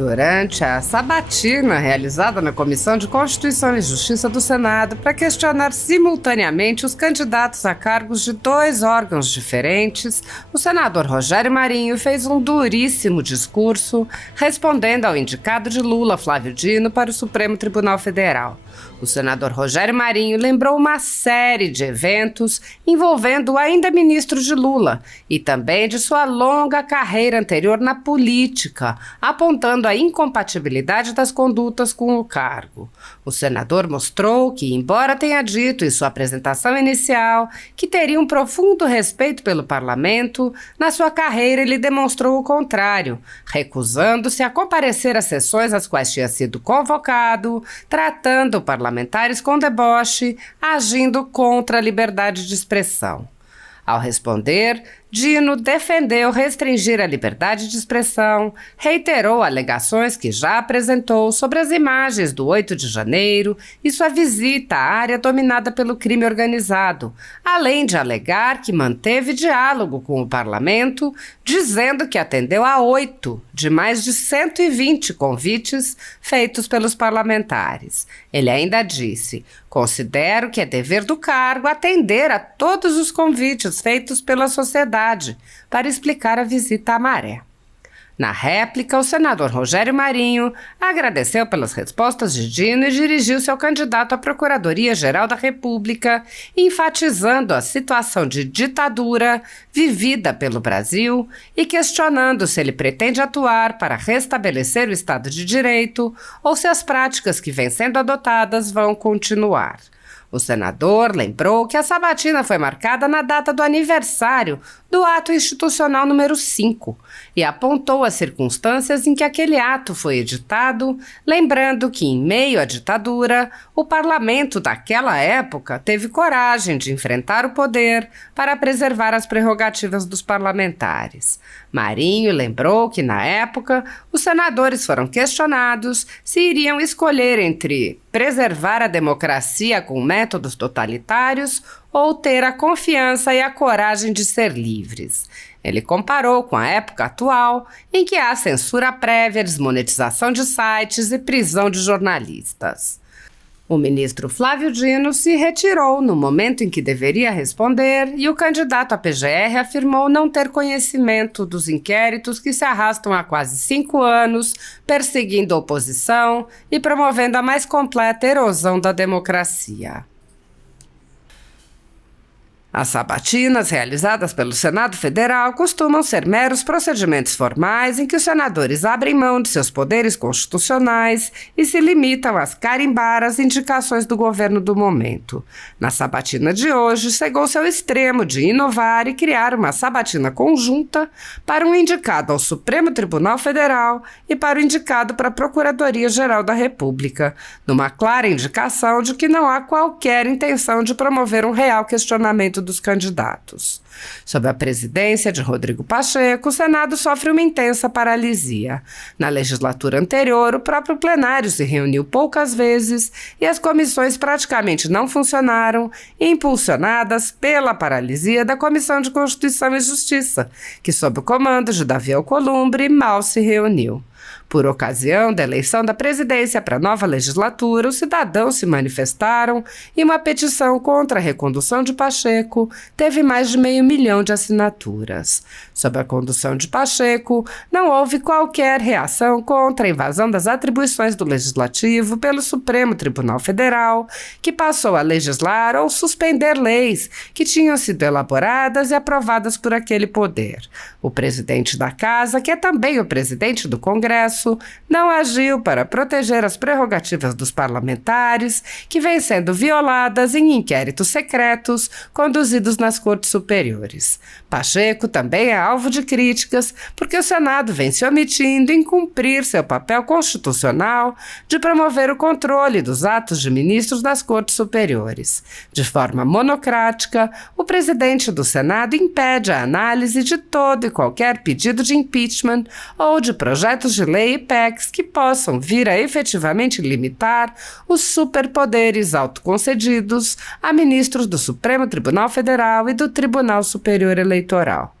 Durante a sabatina realizada na Comissão de Constituição e Justiça do Senado para questionar simultaneamente os candidatos a cargos de 2 órgãos diferentes, o senador Rogério Marinho fez um duríssimo discurso respondendo ao indicado de Lula, Flávio Dino, para o Supremo Tribunal Federal. O senador Rogério Marinho lembrou uma série de eventos envolvendo o ainda ministro de Lula e também de sua longa carreira anterior na política, apontando a incompatibilidade das condutas com o cargo. O senador mostrou que, embora tenha dito em sua apresentação inicial que teria um profundo respeito pelo parlamento, na sua carreira ele demonstrou o contrário, recusando-se a comparecer às sessões às quais tinha sido convocado, tratando parlamentares com deboche, agindo contra a liberdade de expressão. Ao responder, Dino defendeu restringir a liberdade de expressão, reiterou alegações que já apresentou sobre as imagens do 8 de janeiro e sua visita à área dominada pelo crime organizado, além de alegar que manteve diálogo com o parlamento, dizendo que atendeu a 8 de mais de 120 convites feitos pelos parlamentares. Ele ainda disse: "Considero que é dever do cargo atender a todos os convites feitos pela sociedade para explicar a visita à Maré." Na réplica, o senador Rogério Marinho agradeceu pelas respostas de Dino e dirigiu-se ao candidato à Procuradoria-Geral da República, enfatizando a situação de ditadura vivida pelo Brasil e questionando se ele pretende atuar para restabelecer o Estado de Direito ou se as práticas que vêm sendo adotadas vão continuar. O senador lembrou que a sabatina foi marcada na data do aniversário do ato institucional número 5 e apontou as circunstâncias em que aquele ato foi editado, lembrando que, em meio à ditadura, o parlamento daquela época teve coragem de enfrentar o poder para preservar as prerrogativas dos parlamentares. Marinho lembrou que, na época, os senadores foram questionados se iriam escolher entre preservar a democracia com métodos totalitários ou ter a confiança e a coragem de ser livres. Ele comparou com a época atual, em que há censura prévia, desmonetização de sites e prisão de jornalistas. O ministro Flávio Dino se retirou no momento em que deveria responder e o candidato à PGR afirmou não ter conhecimento dos inquéritos que se arrastam há quase 5 anos, perseguindo a oposição e promovendo a mais completa erosão da democracia. As sabatinas realizadas pelo Senado Federal costumam ser meros procedimentos formais em que os senadores abrem mão de seus poderes constitucionais e se limitam a carimbar as indicações do governo do momento. Na sabatina de hoje, chegou-se ao extremo de inovar e criar uma sabatina conjunta para um indicado ao Supremo Tribunal Federal e para o indicado para a Procuradoria-Geral da República, numa clara indicação de que não há qualquer intenção de promover um real questionamento dos candidatos. Sob a presidência de Rodrigo Pacheco, o Senado sofre uma intensa paralisia. Na legislatura anterior, o próprio plenário se reuniu poucas vezes e as comissões praticamente não funcionaram, impulsionadas pela paralisia da Comissão de Constituição e Justiça, que, sob o comando de Davi Alcolumbre, mal se reuniu. Por ocasião da eleição da presidência para a nova legislatura, os cidadãos se manifestaram e uma petição contra a recondução de Pacheco teve mais de 500 mil de assinaturas. Sob a condução de Pacheco, não houve qualquer reação contra a invasão das atribuições do Legislativo pelo Supremo Tribunal Federal, que passou a legislar ou suspender leis que tinham sido elaboradas e aprovadas por aquele poder. O presidente da Casa, que é também o presidente do Congresso, não agiu para proteger as prerrogativas dos parlamentares, que vêm sendo violadas em inquéritos secretos conduzidos nas cortes superiores. Pacheco também é alvo de críticas porque o Senado vem se omitindo em cumprir seu papel constitucional de promover o controle dos atos de ministros das cortes superiores. De forma monocrática, o presidente do Senado impede a análise de todo e qualquer pedido de impeachment ou de projetos de lei e PECs que possam vir a efetivamente limitar os superpoderes autoconcedidos a ministros do Supremo Tribunal Federal e do Tribunal Superior Eleitoral.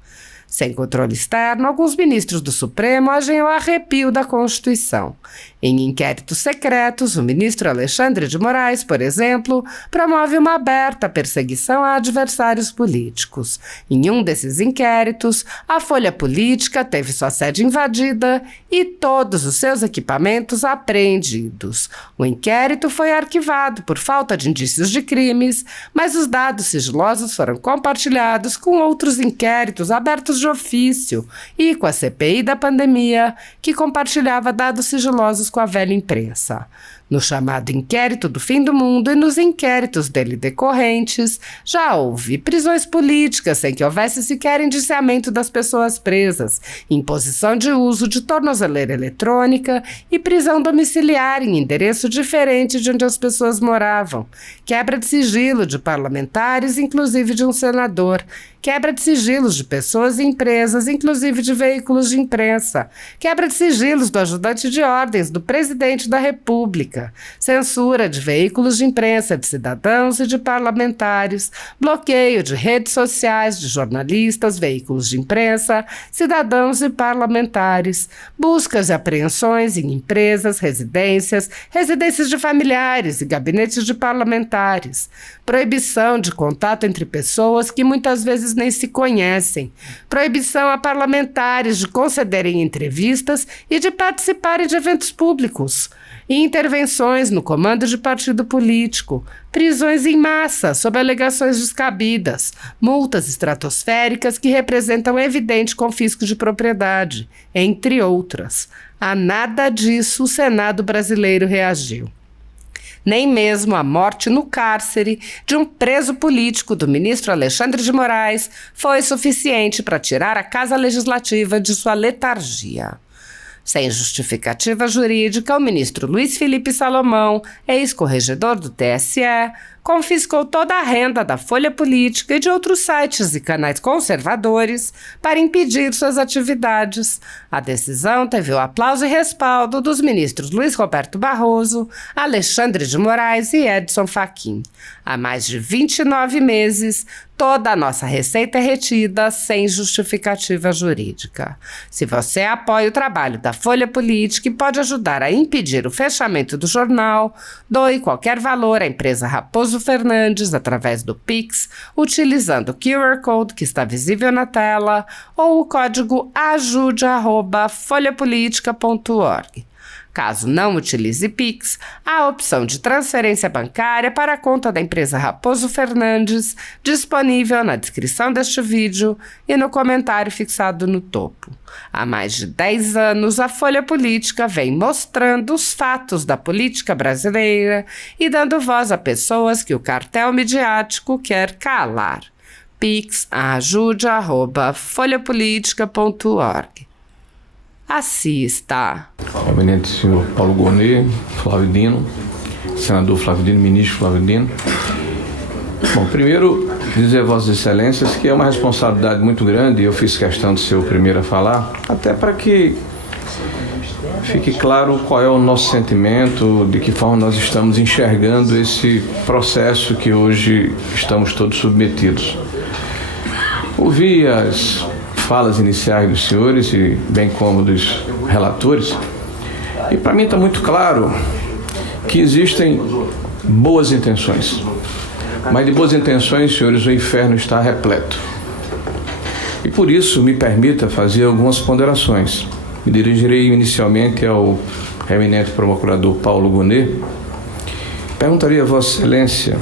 Sem controle externo, alguns ministros do Supremo agem ao arrepio da Constituição. Em inquéritos secretos, o ministro Alexandre de Moraes, por exemplo, promove uma aberta perseguição a adversários políticos. Em um desses inquéritos, a Folha Política teve sua sede invadida e todos os seus equipamentos apreendidos. O inquérito foi arquivado por falta de indícios de crimes, mas os dados sigilosos foram compartilhados com outros inquéritos abertos de ofício e com a CPI da pandemia, que compartilhava dados sigilosos com a velha imprensa. No chamado inquérito do fim do mundo e nos inquéritos dele decorrentes, já houve prisões políticas sem que houvesse sequer indiciamento das pessoas presas, imposição de uso de tornozeleira eletrônica e prisão domiciliar em endereço diferente de onde as pessoas moravam, quebra de sigilo de parlamentares, inclusive de um senador, quebra de sigilos de pessoas e empresas, inclusive de veículos de imprensa, quebra de sigilos do ajudante de ordens do presidente da República, censura de veículos de imprensa de cidadãos e de parlamentares, bloqueio de redes sociais de jornalistas, veículos de imprensa, cidadãos e parlamentares, buscas e apreensões em empresas, residências de familiares e gabinetes de parlamentares, proibição de contato entre pessoas que muitas vezes nem se conhecem, proibição a parlamentares de concederem entrevistas e de participarem de eventos públicos, e intervenções no comando de partido político, prisões em massa sob alegações descabidas, multas estratosféricas que representam evidente confisco de propriedade, entre outras. A nada disso o Senado brasileiro reagiu. Nem mesmo a morte no cárcere de um preso político do ministro Alexandre de Moraes foi suficiente para tirar a Casa Legislativa de sua letargia. Sem justificativa jurídica, o ministro Luiz Felipe Salomão, ex-corregedor do TSE, confiscou toda a renda da Folha Política e de outros sites e canais conservadores para impedir suas atividades. A decisão teve o aplauso e respaldo dos ministros Luiz Roberto Barroso, Alexandre de Moraes e Edson Fachin. Há mais de 29 meses, toda a nossa receita é retida sem justificativa jurídica. Se você apoia o trabalho da Folha Política e pode ajudar a impedir o fechamento do jornal, doe qualquer valor à empresa Raposo Fernandes através do Pix, utilizando o QR Code que está visível na tela ou o código ajude@folhapolitica.org. Caso não utilize Pix, há a opção de transferência bancária para a conta da empresa Raposo Fernandes, disponível na descrição deste vídeo e no comentário fixado no topo. Há mais de 10 anos, a Folha Política vem mostrando os fatos da política brasileira e dando voz a pessoas que o cartel midiático quer calar. Pix ajude@folhapolitica.org. Assista. Eminente senhor Paulo Gonet, Flávio Dino, senador Flávio Dino, ministro Flávio Dino. Bom, primeiro dizer a Vossas Excelências que é uma responsabilidade muito grande e eu fiz questão de ser o primeiro a falar, até para que fique claro qual é o nosso sentimento, de que forma nós estamos enxergando esse processo que hoje estamos todos submetidos. Ouvi as falas iniciais dos senhores e bem como dos relatores, e para mim está muito claro que existem boas intenções, mas de boas intenções, senhores, o inferno está repleto. E por isso me permita fazer algumas ponderações. Me dirigirei inicialmente ao eminente procurador Paulo Gonet. Perguntaria a Vossa Excelência,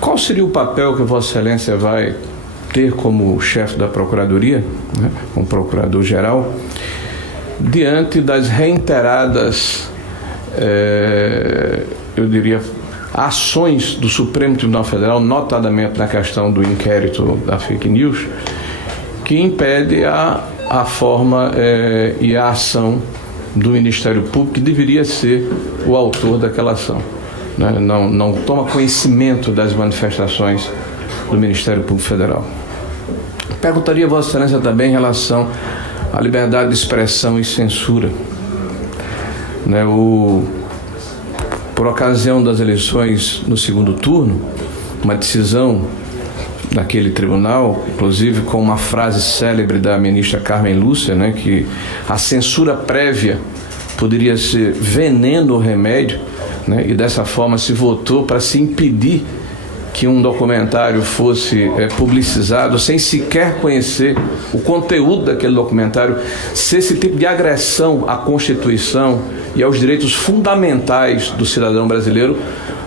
qual seria o papel que Vossa Excelência vai ter como chefe da Procuradoria, como Procurador-Geral, diante das reiteradas, eu diria, ações do Supremo Tribunal Federal, notadamente na questão do inquérito da fake news, que impede a forma e a ação do Ministério Público, que deveria ser o autor daquela ação. Não toma conhecimento das manifestações do Ministério Público Federal. Perguntaria a Vossa Excelência também em relação à liberdade de expressão e censura. Por ocasião das eleições no segundo turno, uma decisão daquele tribunal, inclusive com uma frase célebre da ministra Carmen Lúcia, né, que a censura prévia poderia ser veneno ou remédio, né, e dessa forma se votou para se impedir que um documentário fosse publicizado sem sequer conhecer o conteúdo daquele documentário, se esse tipo de agressão à Constituição e aos direitos fundamentais do cidadão brasileiro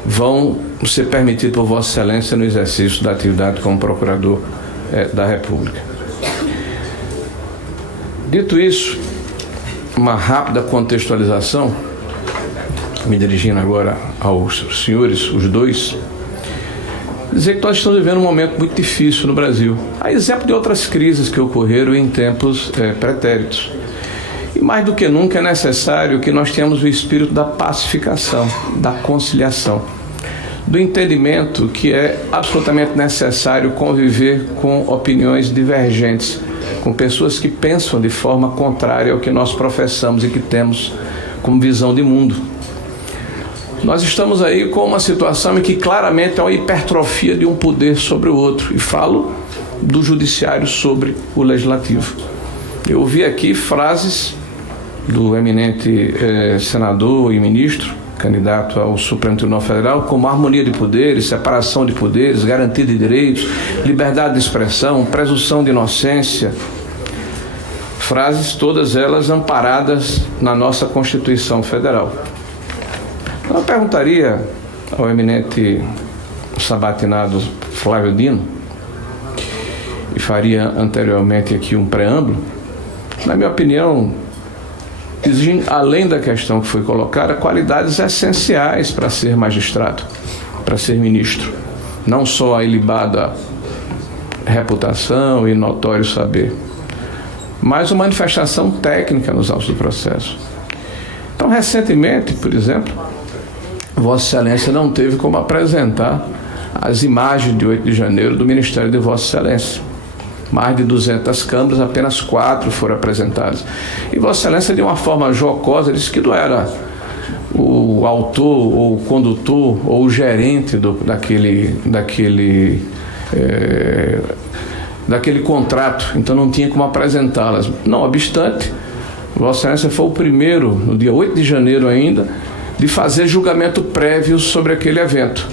vão ser permitidos por Vossa Excelência no exercício da atividade como Procurador da República. Dito isso, uma rápida contextualização, me dirigindo agora aos senhores, os dois, dizer que nós estamos vivendo um momento muito difícil no Brasil, a exemplo de outras crises que ocorreram em tempos pretéritos. E mais do que nunca é necessário que nós tenhamos o espírito da pacificação, da conciliação, do entendimento que é absolutamente necessário conviver com opiniões divergentes, com pessoas que pensam de forma contrária ao que nós professamos e que temos como visão de mundo. Nós estamos aí com uma situação em que claramente há uma hipertrofia de um poder sobre o outro, e falo do judiciário sobre o legislativo. Eu ouvi aqui frases do eminente senador e ministro, candidato ao Supremo Tribunal Federal, como harmonia de poderes, separação de poderes, garantia de direitos, liberdade de expressão, presunção de inocência. Frases todas elas amparadas na nossa Constituição Federal. Eu perguntaria ao eminente sabatinado Flávio Dino, e faria anteriormente aqui um preâmbulo, na minha opinião, exigem, além da questão que foi colocada, qualidades essenciais para ser magistrado, para ser ministro. Não só a ilibada reputação e notório saber, mas uma manifestação técnica nos autos do processo. Então, recentemente, por exemplo, Vossa Excelência não teve como apresentar as imagens de 8 de janeiro do Ministério de Vossa Excelência. Mais de 200 câmeras, apenas 4 foram apresentadas. E Vossa Excelência, de uma forma jocosa, disse que não era o autor, ou o condutor, ou o gerente daquele contrato, então não tinha como apresentá-las. Não obstante, Vossa Excelência foi o primeiro, no dia 8 de janeiro ainda, de fazer julgamento prévio sobre aquele evento,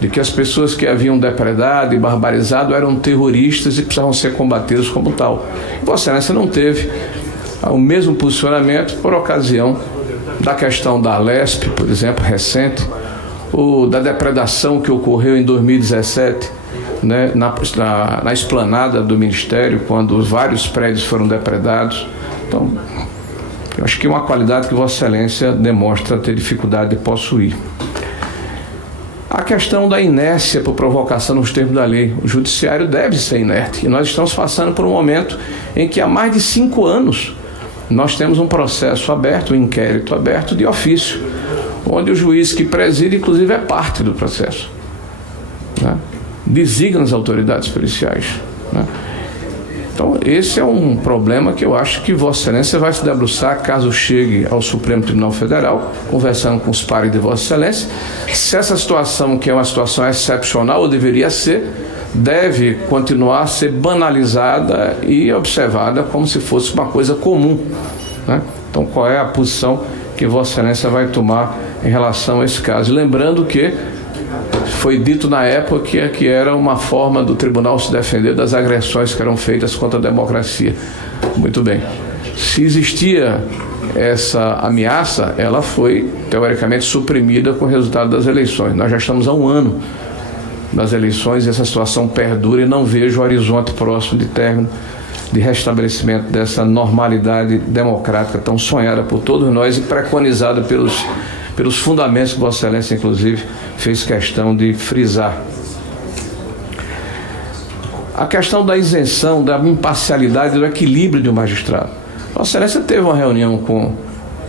de que as pessoas que haviam depredado e barbarizado eram terroristas e precisavam ser combatidos como tal. Vossa Excelência não teve o mesmo posicionamento por ocasião da questão da Alesp, por exemplo, recente, ou da depredação que ocorreu em 2017, né, na esplanada do Ministério, quando vários prédios foram depredados. Então, eu acho que é uma qualidade que Vossa Excelência demonstra ter dificuldade de possuir. A questão da inércia por provocação nos termos da lei. O judiciário deve ser inerte. E nós estamos passando por um momento em que há mais de 5 anos nós temos um processo aberto, um inquérito aberto de ofício, onde o juiz que preside, inclusive, é parte do processo, né? Designa as autoridades policiais, né? Então, esse é um problema que eu acho que Vossa Excelência vai se debruçar caso chegue ao Supremo Tribunal Federal, conversando com os pares de Vossa Excelência, se essa situação, que é uma situação excepcional, ou deveria ser, deve continuar a ser banalizada e observada como se fosse uma coisa comum, né? Então, qual é a posição que Vossa Excelência vai tomar em relação a esse caso? Lembrando que foi dito na época que era uma forma do tribunal se defender das agressões que eram feitas contra a democracia. Muito bem. Se existia essa ameaça, ela foi, teoricamente, suprimida com o resultado das eleições. Nós já estamos há 1 ano das eleições e essa situação perdura e não vejo o horizonte próximo de término, de restabelecimento dessa normalidade democrática tão sonhada por todos nós e preconizada pelos fundamentos que Vossa Excelência, inclusive, fez questão de frisar. A questão da isenção, da imparcialidade, do equilíbrio de um magistrado. Vossa Excelência teve uma reunião com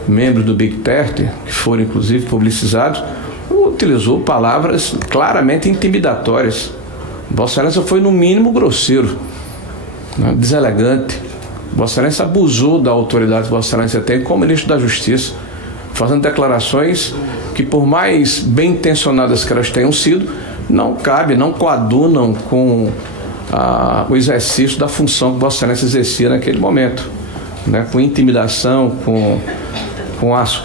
membros do Big 30, que foram, inclusive, publicizados, utilizou palavras claramente intimidatórias. Vossa Excelência foi, no mínimo, grosseiro, né, deselegante. Vossa Excelência abusou da autoridade que Vossa Excelência tem como ministro da Justiça, fazendo declarações que, por mais bem intencionadas que elas tenham sido, não cabem, não coadunam com o exercício da função que Vossa Excelência exercia naquele momento, né? Com intimidação,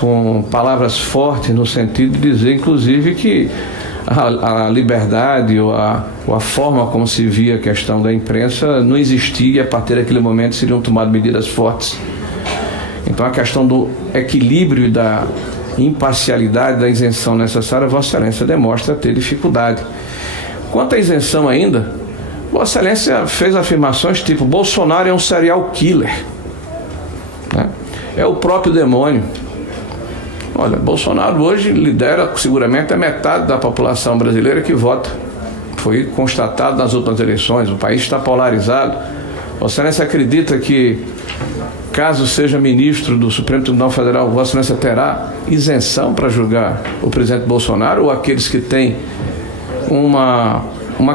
com palavras fortes, no sentido de dizer, inclusive, que a liberdade ou a forma como se via a questão da imprensa não existia, e a partir daquele momento seriam tomadas medidas fortes. Então a questão do equilíbrio e da imparcialidade da isenção necessária, Vossa Excelência demonstra ter dificuldade. Quanto à isenção ainda, Vossa Excelência fez afirmações tipo: Bolsonaro é um serial killer, né? É o próprio demônio. Olha, Bolsonaro hoje lidera seguramente a metade da população brasileira que vota. Foi constatado nas últimas eleições, o país está polarizado. Vossa Excelência acredita que, caso seja ministro do Supremo Tribunal Federal, Vossa Excelência terá isenção para julgar o presidente Bolsonaro ou aqueles que têm uma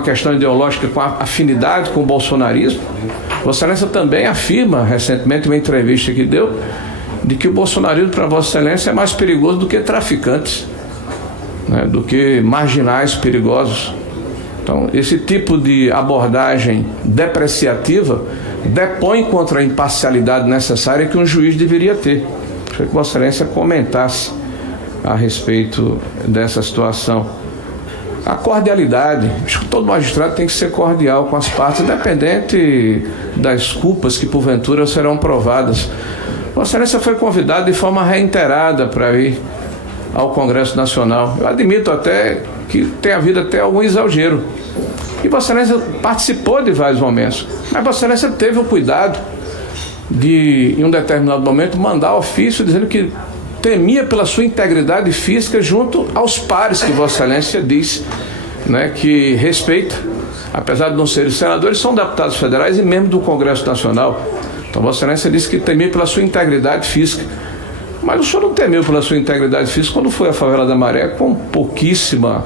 questão ideológica com afinidade com o bolsonarismo? Vossa Excelência também afirma, recentemente, em uma entrevista que deu, de que o bolsonarismo para Vossa Excelência é mais perigoso do que traficantes, né, do que marginais perigosos. Então, esse tipo de abordagem depreciativa depõe contra a imparcialidade necessária que um juiz deveria ter. Gostaria que Vossa Excelência comentasse a respeito dessa situação. A cordialidade, acho que todo magistrado tem que ser cordial com as partes, independente das culpas que porventura serão provadas. Vossa Excelência foi convidado de forma reiterada para ir ao Congresso Nacional. Eu admito até que tenha havido até algum exagero. E Vossa Excelência participou de vários momentos. Mas Vossa Excelência teve o cuidado de, em um determinado momento, mandar ofício dizendo que temia pela sua integridade física junto aos pares que Vossa Excelência diz, né, que respeita. Apesar de não serem senadores, são deputados federais e membros do Congresso Nacional. Então Vossa Excelência disse que temia pela sua integridade física. Mas o senhor não temeu pela sua integridade física quando foi à Favela da Maré com pouquíssima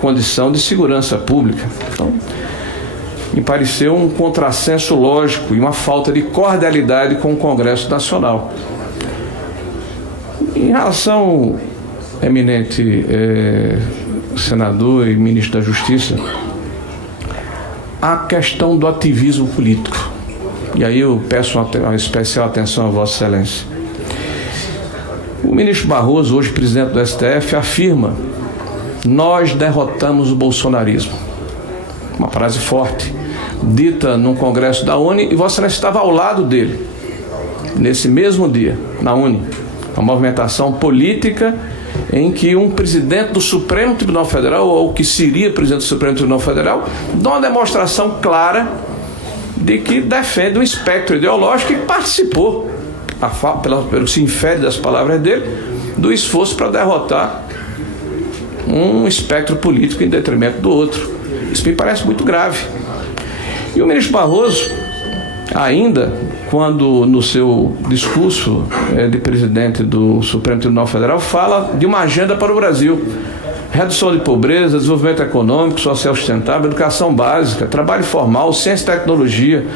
condição de segurança pública. Então, me pareceu um contrassenso lógico e uma falta de cordialidade com o Congresso Nacional. Em relação, eminente senador e ministro da Justiça, a questão do ativismo político. E aí eu peço uma especial atenção a Vossa Excelência. O ministro Barroso, hoje presidente do STF, afirma: nós derrotamos o bolsonarismo. Uma frase forte, dita num congresso da UNE, e Vossa Excelência estava ao lado dele, nesse mesmo dia, na UNE. Uma movimentação política em que um presidente do Supremo Tribunal Federal, ou que seria presidente do Supremo Tribunal Federal, dá uma demonstração clara de que defende um espectro ideológico e participou, pelo que se infere das palavras dele, do esforço para derrotar um espectro político em detrimento do outro. Isso me parece muito grave. E o ministro Barroso, ainda quando no seu discurso de presidente do Supremo Tribunal Federal, fala de uma agenda para o Brasil: redução de pobreza, desenvolvimento econômico, social sustentável, educação básica, trabalho formal, ciência e tecnologia,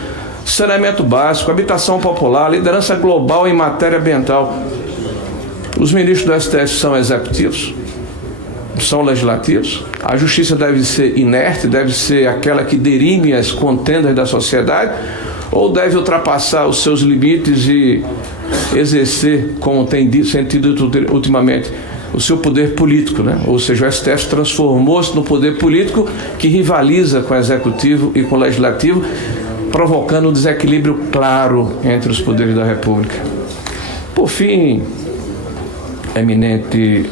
saneamento básico, habitação popular, liderança global em matéria ambiental. Os ministros do STF são executivos? São legislativos? A justiça deve ser inerte, deve ser aquela que dirime as contendas da sociedade, ou deve ultrapassar os seus limites e exercer, como tem sentido ultimamente, o seu poder político, né? Ou seja, o STF transformou-se no poder político que rivaliza com o executivo e com o legislativo, provocando um desequilíbrio claro entre os poderes da República. Por fim, eminente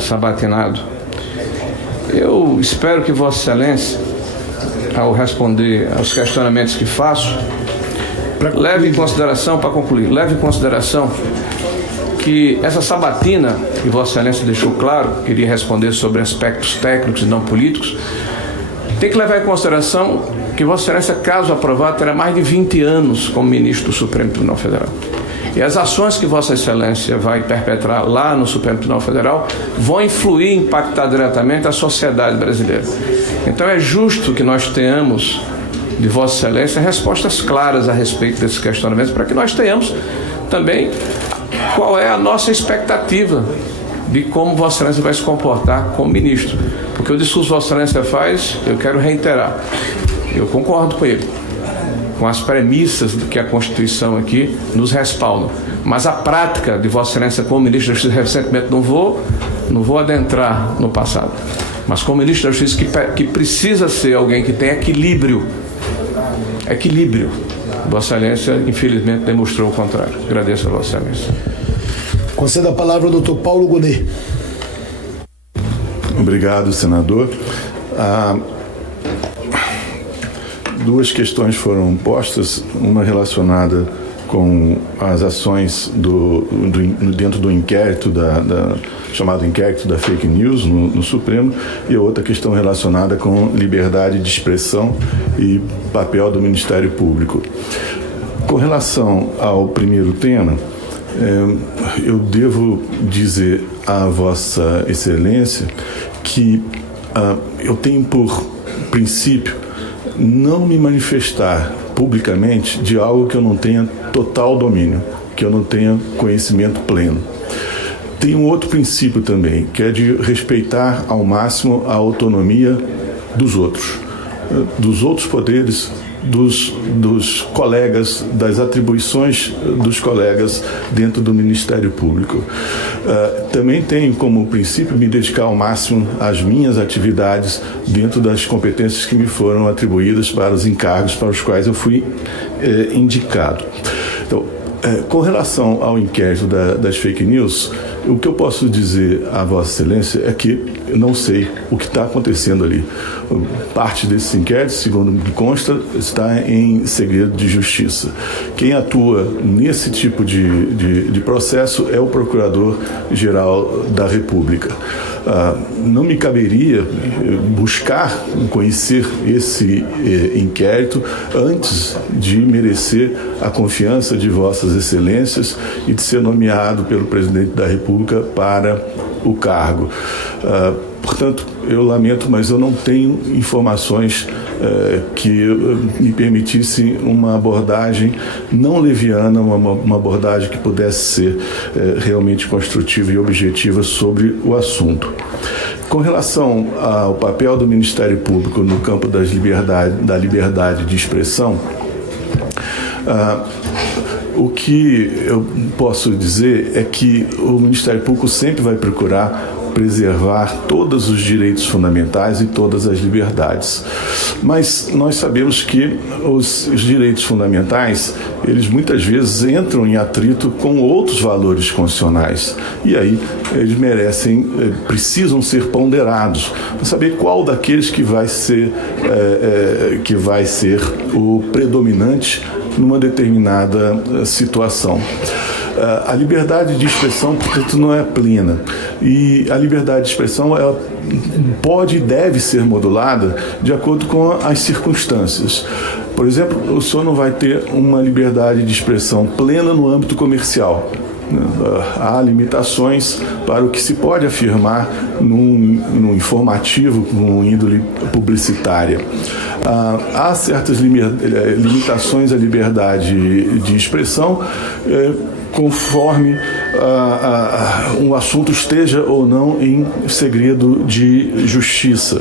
Sabatinado, eu espero que Vossa Excelência, ao responder aos questionamentos que faço, leve em consideração, para concluir, leve em consideração que essa sabatina, que Vossa Excelência deixou claro, queria responder sobre aspectos técnicos e não políticos, tem que levar em consideração que Vossa Excelência, caso aprovado, terá mais de 20 anos como ministro do Supremo Tribunal Federal. E as ações que Vossa Excelência vai perpetrar lá no Supremo Tribunal Federal vão influir e impactar diretamente a sociedade brasileira. Então é justo que nós tenhamos de Vossa Excelência respostas claras a respeito desses questionamentos, para que nós tenhamos também qual é a nossa expectativa de como Vossa Excelência vai se comportar como ministro. Porque Porque o discurso que Vossa Excelência faz, eu quero reiterar, eu concordo com ele, com as premissas que a Constituição aqui nos respalda. Mas a prática de Vossa Excelência como ministro da Justiça, recentemente, não vou adentrar no passado, mas como ministro da Justiça que precisa ser alguém que tem equilíbrio. Vossa Excelência, infelizmente, demonstrou o contrário. Agradeço a Vossa Excelência. Conceda a palavra ao Dr. Paulo Gonet. Obrigado, senador. Duas questões foram postas, uma relacionada com as ações dentro do inquérito, chamado inquérito da fake news no Supremo, e a outra questão relacionada com liberdade de expressão e papel do Ministério Público. Com relação ao primeiro tema, eu devo dizer a Vossa Excelência que eu tenho por princípio não me manifestar publicamente de algo que eu não tenha total domínio, que eu não tenha conhecimento pleno. Tem um outro princípio também, que é de respeitar ao máximo a autonomia dos outros poderes, dos colegas, das atribuições dos colegas dentro do Ministério Público. Também tenho como princípio me dedicar ao máximo às minhas atividades dentro das competências que me foram atribuídas para os encargos para os quais eu fui indicado. Então, com relação ao inquérito das fake news, o que eu posso dizer a Vossa Excelência é que eu não sei o que está acontecendo ali. Parte desses inquéritos, segundo me consta, está em segredo de justiça. Quem atua nesse tipo de processo é o Procurador-Geral da República. Não me caberia buscar conhecer esse inquérito antes de merecer a confiança de Vossas Excelências e de ser nomeado pelo Presidente da República para o cargo. Portanto, eu lamento, mas eu não tenho informações que me permitissem uma abordagem não leviana, uma abordagem que pudesse ser realmente construtiva e objetiva sobre o assunto. Com relação ao papel do Ministério Público no campo da liberdade de expressão, o que eu posso dizer é que o Ministério Público sempre vai procurar preservar todos os direitos fundamentais e todas as liberdades. Mas nós sabemos que os direitos fundamentais, eles muitas vezes entram em atrito com outros valores constitucionais. E aí eles precisam ser ponderados, para saber qual daqueles que vai ser o predominante numa determinada situação. A liberdade de expressão, portanto, não é plena. E a liberdade de expressão ela pode e deve ser modulada de acordo com as circunstâncias. Por exemplo, o senhor não vai ter uma liberdade de expressão plena no âmbito comercial. Há limitações para o que se pode afirmar num informativo com índole publicitária. Há certas limitações à liberdade de expressão conforme um assunto esteja ou não em segredo de justiça.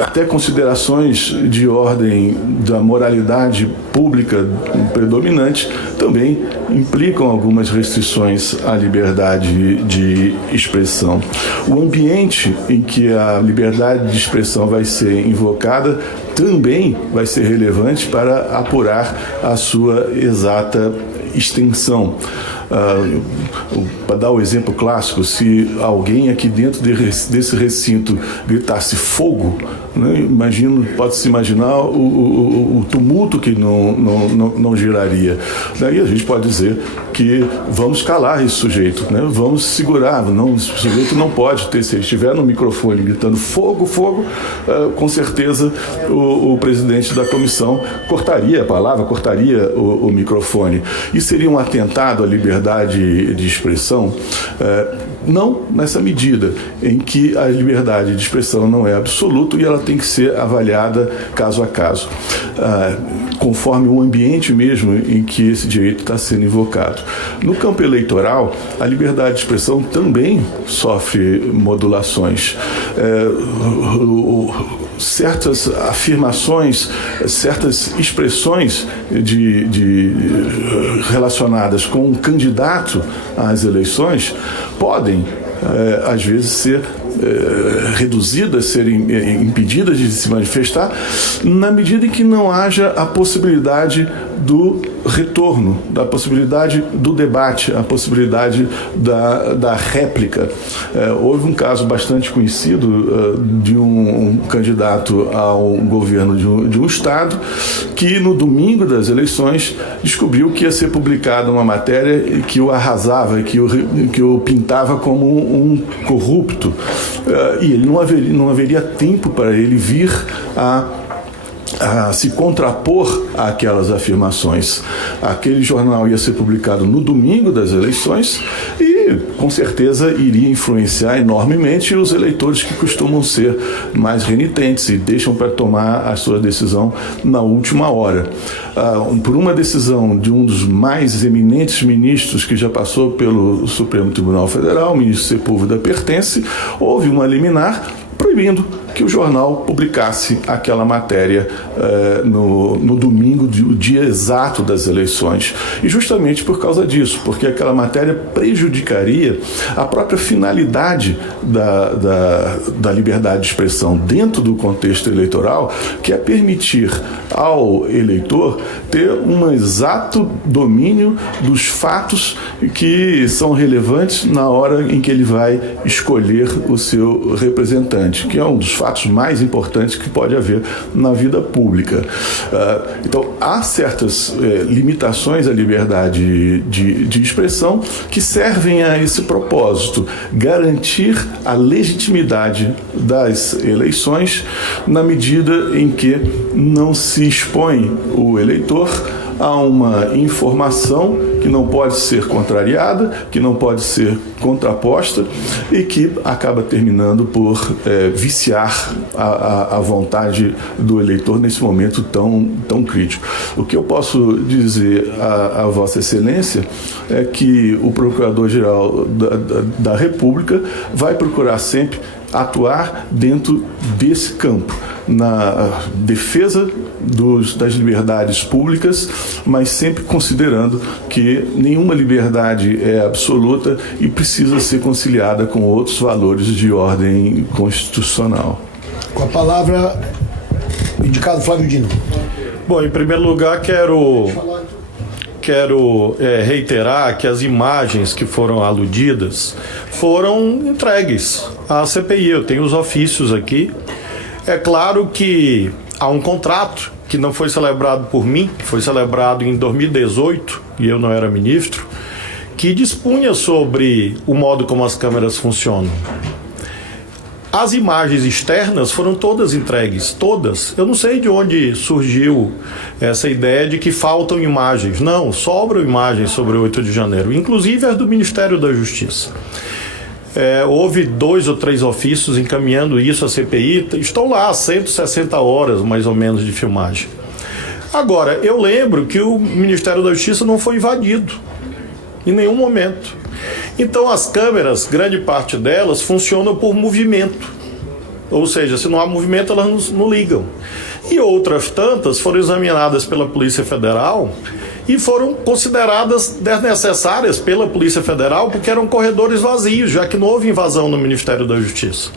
Até considerações de ordem da moralidade pública predominante também implicam algumas restrições à liberdade de expressão. O ambiente em que a liberdade de expressão vai ser invocada também vai ser relevante para apurar a sua exata extensão. Para dar o exemplo clássico, se alguém aqui dentro desse recinto gritasse fogo, né, pode-se imaginar o tumulto que não geraria. Daí a gente pode dizer que vamos calar esse sujeito, né, vamos segurar, o sujeito não pode ter, se ele estiver no microfone gritando fogo, fogo, com certeza o presidente da comissão cortaria a palavra, cortaria o microfone. E seria um atentado à liberdade de expressão, não nessa medida em que a liberdade de expressão não é absoluta e ela tem que ser avaliada caso a caso, conforme o ambiente mesmo em que esse direito está sendo invocado. No campo eleitoral, a liberdade de expressão também sofre modulações. Certas afirmações, certas expressões relacionadas com um candidato às eleições podem, às vezes, ser reduzidas, serem impedidas de se manifestar, na medida em que não haja a possibilidade do retorno, da possibilidade do debate, a possibilidade da réplica. Houve um caso bastante conhecido de um candidato ao governo de um estado que no domingo das eleições descobriu que ia ser publicada uma matéria que o arrasava, que o pintava como um corrupto, e ele não haveria tempo para ele vir a se contrapor àquelas afirmações. Aquele jornal ia ser publicado no domingo das eleições e, com certeza, iria influenciar enormemente os eleitores que costumam ser mais renitentes e deixam para tomar a sua decisão na última hora. Por uma decisão de um dos mais eminentes ministros que já passou pelo Supremo Tribunal Federal, o ministro Sepúlveda Pertence, houve uma liminar proibindo que o jornal publicasse aquela matéria no domingo, o dia exato das eleições. E justamente por causa disso, porque aquela matéria prejudicaria a própria finalidade da liberdade de expressão dentro do contexto eleitoral, que é permitir ao eleitor ter um exato domínio dos fatos que são relevantes na hora em que ele vai escolher o seu representante, que é um dos fatos mais importantes que pode haver na vida pública. Então, há certas limitações à liberdade de expressão que servem a esse propósito, garantir a legitimidade das eleições na medida em que não se expõe o eleitor a uma informação que não pode ser contrariada, que não pode ser contraposta e que acaba terminando por viciar a vontade do eleitor nesse momento tão crítico. O que eu posso dizer a Vossa Excelência é que o Procurador-Geral da República vai procurar sempre atuar dentro desse campo, na defesa das liberdades públicas, mas sempre considerando que nenhuma liberdade é absoluta e precisa ser conciliada com outros valores de ordem constitucional. Com a palavra, o indicado Flávio Dino. Bom, em primeiro lugar, quero reiterar que as imagens que foram aludidas foram entregues à CPI. Eu tenho os ofícios aqui. É claro que há um contrato que não foi celebrado por mim, foi celebrado em 2018, e eu não era ministro, que dispunha sobre o modo como as câmeras funcionam. As imagens externas foram todas entregues, todas. Eu não sei de onde surgiu essa ideia de que faltam imagens. Não, sobram imagens sobre o 8 de janeiro, inclusive as do Ministério da Justiça. Houve 2 ou 3 ofícios encaminhando isso à CPI, estão lá 160 horas mais ou menos de filmagem. Agora, eu lembro que o Ministério da Justiça não foi invadido em nenhum momento. Então as câmeras, grande parte delas, funcionam por movimento. Ou seja, se não há movimento, elas não ligam. E outras tantas foram examinadas pela Polícia Federal e foram consideradas desnecessárias pela Polícia Federal porque eram corredores vazios, já que não houve invasão no Ministério da Justiça.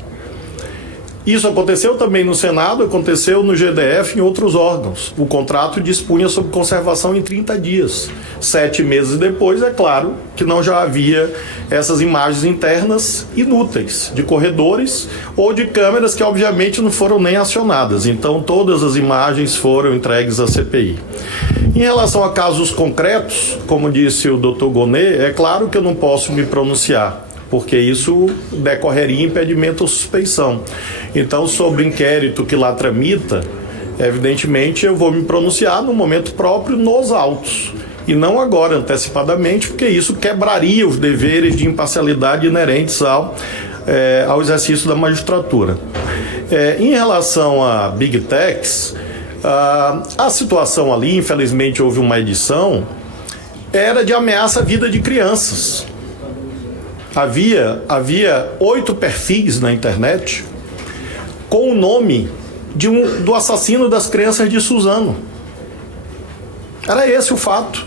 Isso aconteceu também no Senado, aconteceu no GDF e em outros órgãos. O contrato dispunha sobre conservação em 30 dias. 7 meses depois, é claro que não já havia essas imagens internas inúteis, de corredores ou de câmeras que obviamente não foram nem acionadas. Então todas as imagens foram entregues à CPI. Em relação a casos concretos, como disse o Dr. Gonet, é claro que eu não posso me pronunciar, porque isso decorreria impedimento ou suspeição. Então, sobre o inquérito que lá tramita, evidentemente eu vou me pronunciar no momento próprio nos autos. e não agora, antecipadamente, porque isso quebraria os deveres de imparcialidade inerentes ao exercício da magistratura. Em relação a Big Techs, a situação ali, infelizmente houve uma edição, era de ameaça à vida de crianças. Havia 8 perfis na internet com o nome do assassino das crianças de Suzano. Era esse o fato.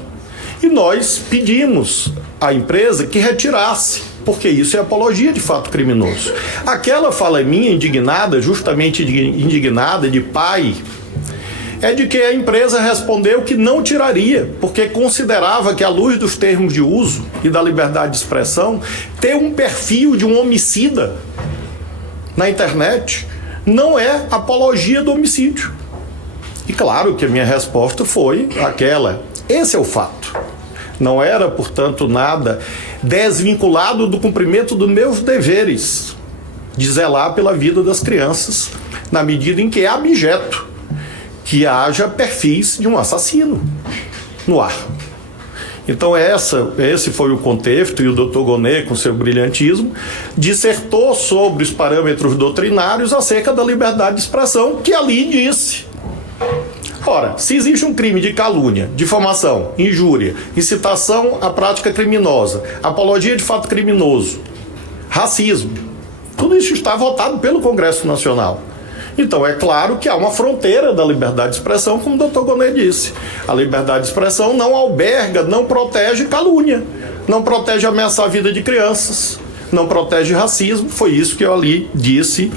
E nós pedimos à empresa que retirasse, porque isso é apologia de fato criminoso. Aquela fala minha indignada, justamente indignada de pai, é de que a empresa respondeu que não tiraria, porque considerava que, à luz dos termos de uso e da liberdade de expressão, ter um perfil de um homicida na internet não é apologia do homicídio. E claro que a minha resposta foi aquela: esse é o fato. Não era, portanto, nada desvinculado do cumprimento dos meus deveres de zelar pela vida das crianças, na medida em que é abjeto que haja perfis de um assassino no ar. Então esse foi o contexto, e o Dr. Gonê, com seu brilhantismo, dissertou sobre os parâmetros doutrinários acerca da liberdade de expressão, que ali disse: ora, se existe um crime de calúnia, difamação, injúria, incitação à prática criminosa, apologia de fato criminoso, racismo, tudo isso está votado pelo Congresso Nacional. Então é claro que há uma fronteira da liberdade de expressão, como o Dr. Gonê disse. A liberdade de expressão não alberga, não protege calúnia, não protege ameaçar a vida de crianças, não protege racismo. Foi isso que eu ali disse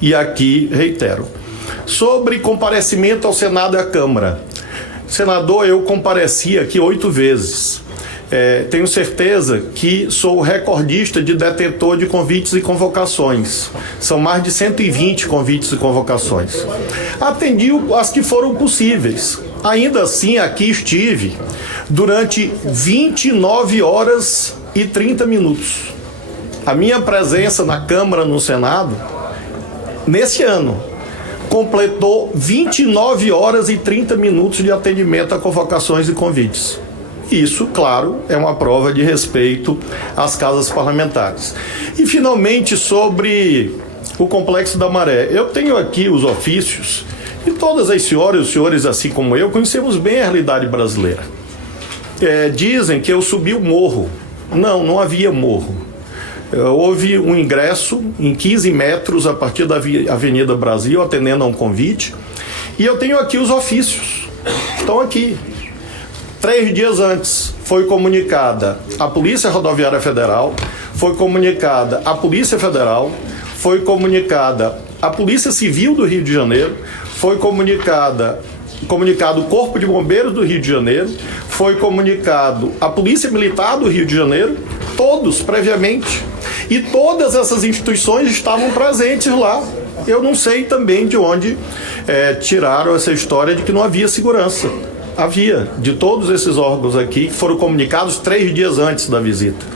e aqui reitero. Sobre comparecimento ao Senado e à Câmara. Senador, eu compareci aqui 8 vezes. Tenho certeza que sou o recordista de detentor de convites e convocações. São mais de 120 convites e convocações. Atendi as que foram possíveis. Ainda assim, aqui estive durante 29 horas e 30 minutos. A minha presença na Câmara, no Senado, nesse ano, completou 29 horas e 30 minutos de atendimento a convocações e convites. Isso, claro, é uma prova de respeito às casas parlamentares. E, finalmente, sobre o Complexo da Maré. Eu tenho aqui os ofícios e todas as senhoras e os senhores, assim como eu, conhecemos bem a realidade brasileira. Dizem que eu subi o morro. Não havia morro. Houve um ingresso em 15 metros a partir da Avenida Brasil, atendendo a um convite. E eu tenho aqui os ofícios. Estão aqui. 3 dias antes foi comunicada a Polícia Rodoviária Federal, foi comunicada a Polícia Federal, foi comunicada a Polícia Civil do Rio de Janeiro, foi comunicado o Corpo de Bombeiros do Rio de Janeiro, foi comunicado a Polícia Militar do Rio de Janeiro, todos previamente. E todas essas instituições estavam presentes lá. Eu não sei também de onde tiraram essa história de que não havia segurança. Havia, de todos esses órgãos aqui, que foram comunicados 3 dias antes da visita.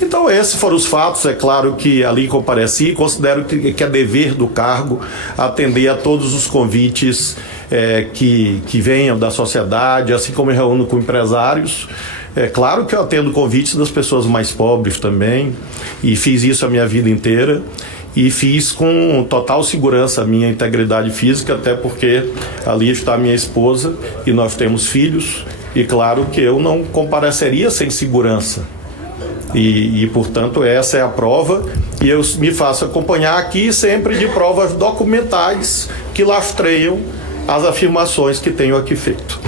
Então esses foram os fatos. É claro que ali compareci e considero que é dever do cargo atender a todos os convites que venham da sociedade, assim como eu reúno com empresários. É claro que eu atendo convites das pessoas mais pobres também, e fiz isso a minha vida inteira. E fiz com total segurança a minha integridade física, até porque ali está a minha esposa e nós temos filhos, e claro que eu não compareceria sem segurança. E portanto, essa é a prova, e eu me faço acompanhar aqui sempre de provas documentais que lastreiam as afirmações que tenho aqui feito.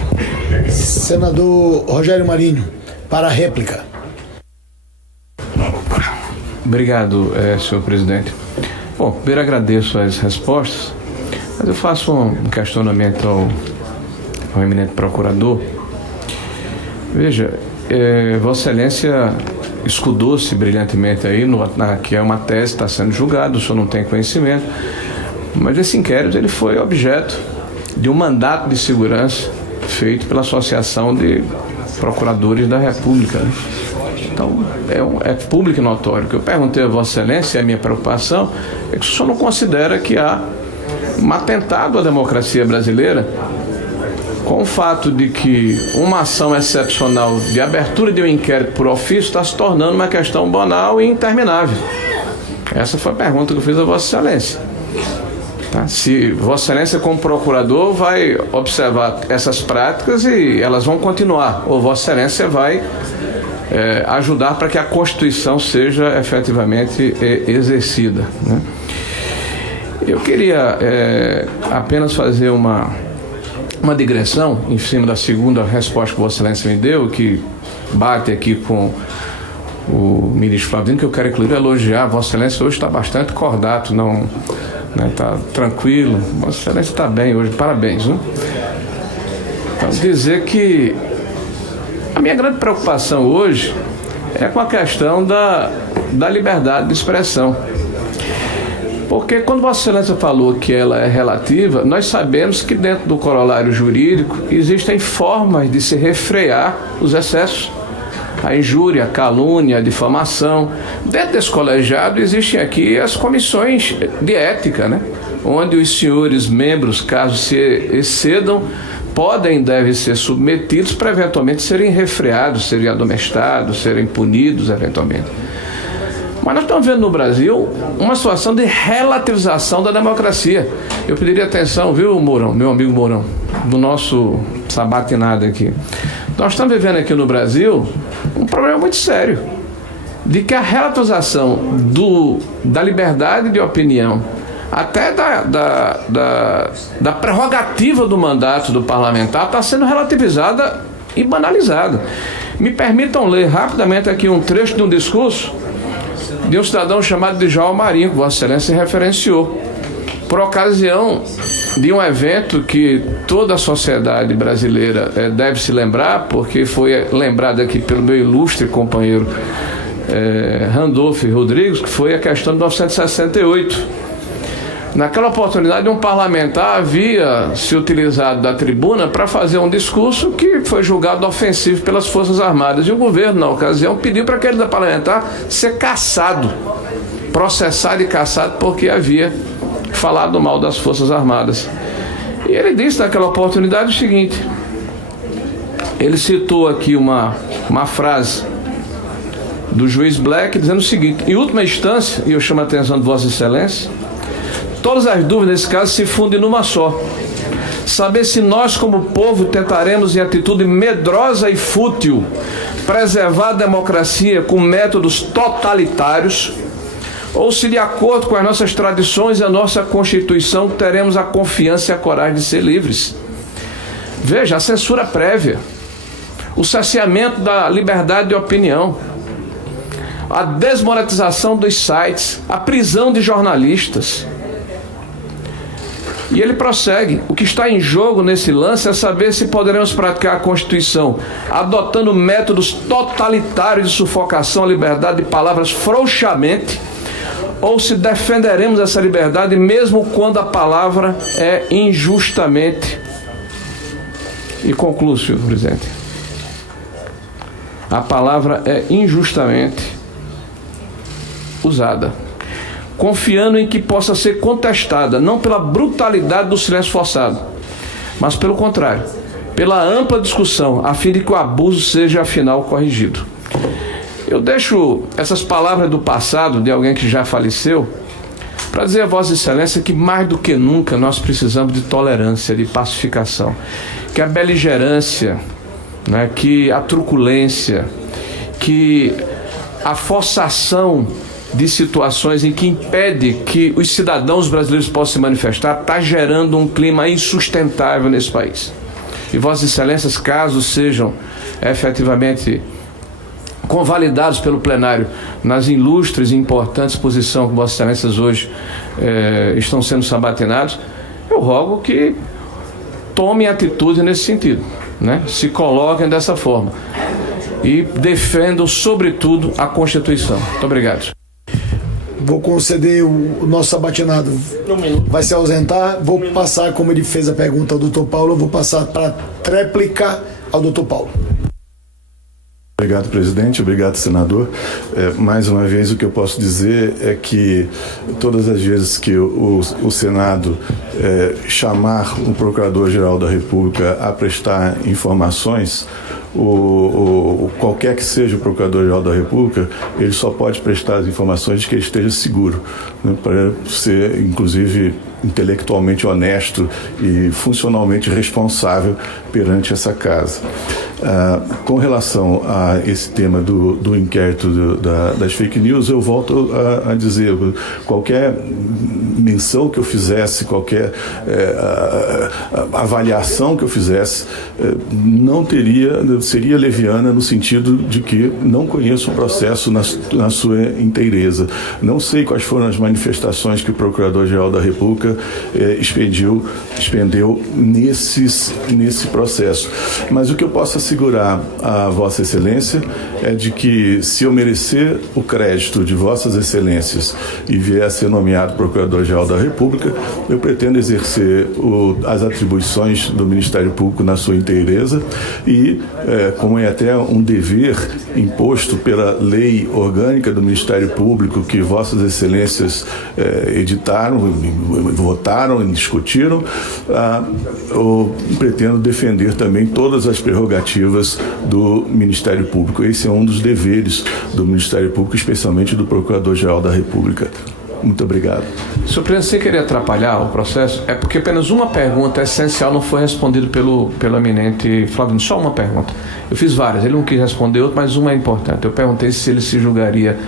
Senador Rogério Marinho, para a réplica. Obrigado, senhor presidente. Bom, primeiro agradeço as respostas, mas eu faço um questionamento ao eminente procurador. Veja, Vossa Excelência escudou-se brilhantemente aí, que é uma tese, está sendo julgada, o senhor não tem conhecimento, mas esse inquérito ele foi objeto de um mandato de segurança feito pela Associação de Procuradores da República, né? Então, é público e notório. O que eu perguntei a Vossa Excelência, a minha preocupação, é que o senhor não considera que há um atentado à democracia brasileira com o fato de que uma ação excepcional de abertura de um inquérito por ofício está se tornando uma questão banal e interminável. Essa foi a pergunta que eu fiz a Vossa Excelência. Tá? Se Vossa Excelência, como procurador, vai observar essas práticas e elas vão continuar, ou Vossa Excelência vai ajudar para que a Constituição seja efetivamente exercida, né? Eu queria apenas fazer uma digressão em cima da segunda resposta que Vossa Excelência me deu, que bate aqui com o ministro Flávio Dino, que eu quero inclusive elogiar. Vossa Excelência hoje está bastante cordato, não, né, está tranquilo. Vossa Excelência está bem hoje, parabéns, né? Então, dizer que a minha grande preocupação hoje é com a questão da liberdade de expressão. Porque quando Vossa Excelência falou que ela é relativa, nós sabemos que dentro do corolário jurídico existem formas de se refrear os excessos. A injúria, a calúnia, a difamação. Dentro desse colegiado existem aqui as comissões de ética, né? Onde os senhores membros, caso se excedam, podem e devem ser submetidos para eventualmente serem refreados, serem admoestados, serem punidos eventualmente. Mas nós estamos vendo no Brasil uma situação de relativização da democracia. Eu pediria atenção, viu, Mourão, meu amigo Mourão, do nosso sabatinado aqui. Nós estamos vivendo aqui no Brasil um problema muito sério, de que a relativização da liberdade de opinião, até da prerrogativa do mandato do parlamentar, está sendo relativizada e banalizada. Me permitam ler rapidamente aqui um trecho de um discurso de um cidadão chamado de João Marinho, que Vossa Excelência referenciou, por ocasião de um evento que toda a sociedade brasileira deve se lembrar, porque foi lembrado aqui pelo meu ilustre companheiro Randolph Rodrigues, que foi a questão de 1968. Naquela oportunidade, um parlamentar havia se utilizado da tribuna para fazer um discurso que foi julgado ofensivo pelas Forças Armadas. E o governo, na ocasião, pediu para aquele parlamentar ser cassado, processado e cassado, porque havia falado mal das Forças Armadas. E ele disse naquela oportunidade o seguinte: ele citou aqui uma frase do juiz Black dizendo o seguinte: em última instância, e eu chamo a atenção de Vossa Excelência, todas as dúvidas nesse caso se fundem numa só: saber se nós como povo tentaremos em atitude medrosa e fútil preservar a democracia com métodos totalitários, ou se de acordo com as nossas tradições e a nossa Constituição teremos a confiança e a coragem de ser livres. Veja, a censura prévia, o cerceamento da liberdade de opinião, a desmonetização dos sites, a prisão de jornalistas. E ele prossegue: o que está em jogo nesse lance é saber se poderemos praticar a Constituição adotando métodos totalitários de sufocação à liberdade de palavras frouxamente, ou se defenderemos essa liberdade mesmo quando a palavra é injustamente. E concluo, senhor presidente, a palavra é injustamente usada, confiando em que possa ser contestada, não pela brutalidade do silêncio forçado, mas pelo contrário, pela ampla discussão, a fim de que o abuso seja afinal corrigido. Eu deixo essas palavras do passado, de alguém que já faleceu, para dizer a Vossa Excelência que mais do que nunca nós precisamos de tolerância, de pacificação, que a beligerância, né, que a truculência, que a forçação de situações em que impede que os cidadãos brasileiros possam se manifestar está gerando um clima insustentável nesse país. E Vossas Excelências, caso sejam efetivamente convalidados pelo plenário nas ilustres e importantes posições que Vossas Excelências hoje estão sendo sabatinados, eu rogo que tomem atitude nesse sentido, né? Se coloquem dessa forma e defendam, sobretudo, a Constituição. Muito obrigado. Vou conceder o nosso sabatinado. Vai se ausentar. Vou passar, como ele fez a pergunta ao doutor Paulo, eu vou passar para tréplica ao doutor Paulo. Obrigado, presidente. Obrigado, senador. Mais uma vez, o que eu posso dizer é que todas as vezes que o Senado chamar o Procurador-Geral da República a prestar informações, qualquer que seja o Procurador-Geral da República, ele só pode prestar as informações de que ele esteja seguro, né, para ser, inclusive, intelectualmente honesto e funcionalmente responsável perante essa casa. Com relação a esse tema do inquérito das fake news, eu volto a dizer, qualquer menção que eu fizesse, qualquer avaliação que eu fizesse, não seria leviana no sentido de que não conheço o processo na sua inteireza. Não sei quais foram as manifestações que o Procurador-Geral da República expendeu nesse processo. Mas o que eu posso assegurar a Vossa Excelência é de que, se eu merecer o crédito de Vossas Excelências e vier a ser nomeado Procurador-Geral da República, eu pretendo exercer as atribuições do Ministério Público na sua inteireza e, como é até um dever imposto pela lei orgânica do Ministério Público, que Vossas Excelências editaram, votaram e discutiram, eu pretendo defender também todas as prerrogativas do Ministério Público. Esse é um dos deveres do Ministério Público, especialmente do Procurador-Geral da República. Muito obrigado. Senhor presidente, sem querer atrapalhar o processo, é porque apenas uma pergunta essencial não foi respondida pelo eminente Flavino. Só uma pergunta. Eu fiz várias, ele não quis responder outra, mas uma é importante. Eu perguntei se ele se julgaria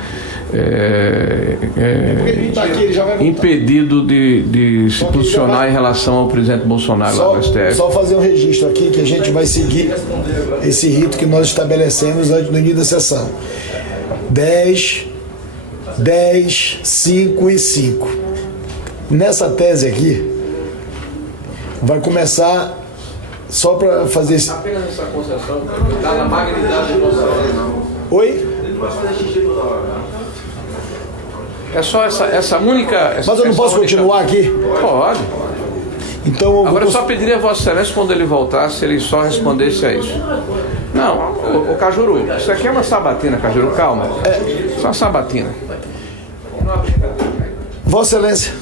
impedido de se posicionar em relação ao presidente Bolsonaro lá do STF. Só fazer um registro aqui que a gente vai seguir esse rito que nós estabelecemos no início da sessão. 10, 5 e 5. Nessa tese aqui, vai começar só para fazer esse... Apenas essa concessão, dada a magnidade do nosso... Oi? Ele não vai fazer xixi toda hora. É só essa única... Mas eu não posso continuar aqui? Pode. Então, agora eu só pediria a Vossa Excelência, quando ele voltasse, ele só respondesse a isso. Não, o Cajuru, isso aqui é uma sabatina, Cajuru, calma. Isso é uma sabatina. Vossa Excelência.